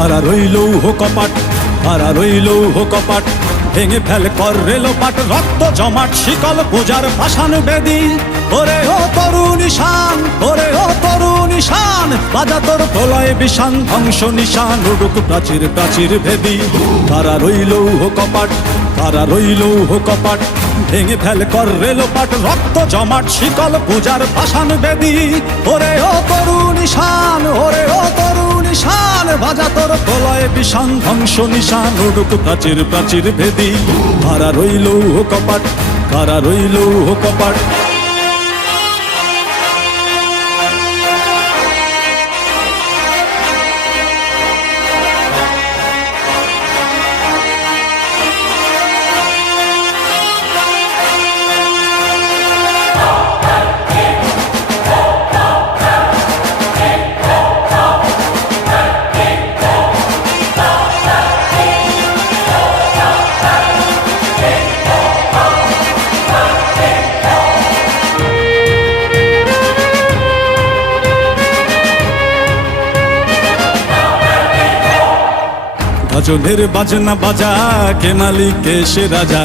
হারা রইল হো কপাট হারা রইল হো কপাট, ভেঙে ফেল কর রেলো পাট রক্ত জমাট, শিকল পূজার পাষাণ বেদি। ওরে ও তরুণ শান ওরে ও তরুণ শান বাজা তোর প্রলয় বিষান, ধ্বংস নিশান, উড়ুক প্রাচীর প্রাচীর ভেদি। কারা রইল হো কপাট কারা রইল হো কপাট, ভেঙে ফেল কর রেলো পাট রক্ত জমাট, শিকল পূজার পাষাণ বেদি। ওরে ও তরুণ শান ওরে ও বাজা তোর প্রলয় বিষাং ধ্বংস নিশান, উড়ুক প্রাচীর প্রাচীর ভেদি। কারা রইল ও কপাট? কারা রইল ও কপাট? ভজনের বাজনা বাজা কে মালিক কে সে রাজা।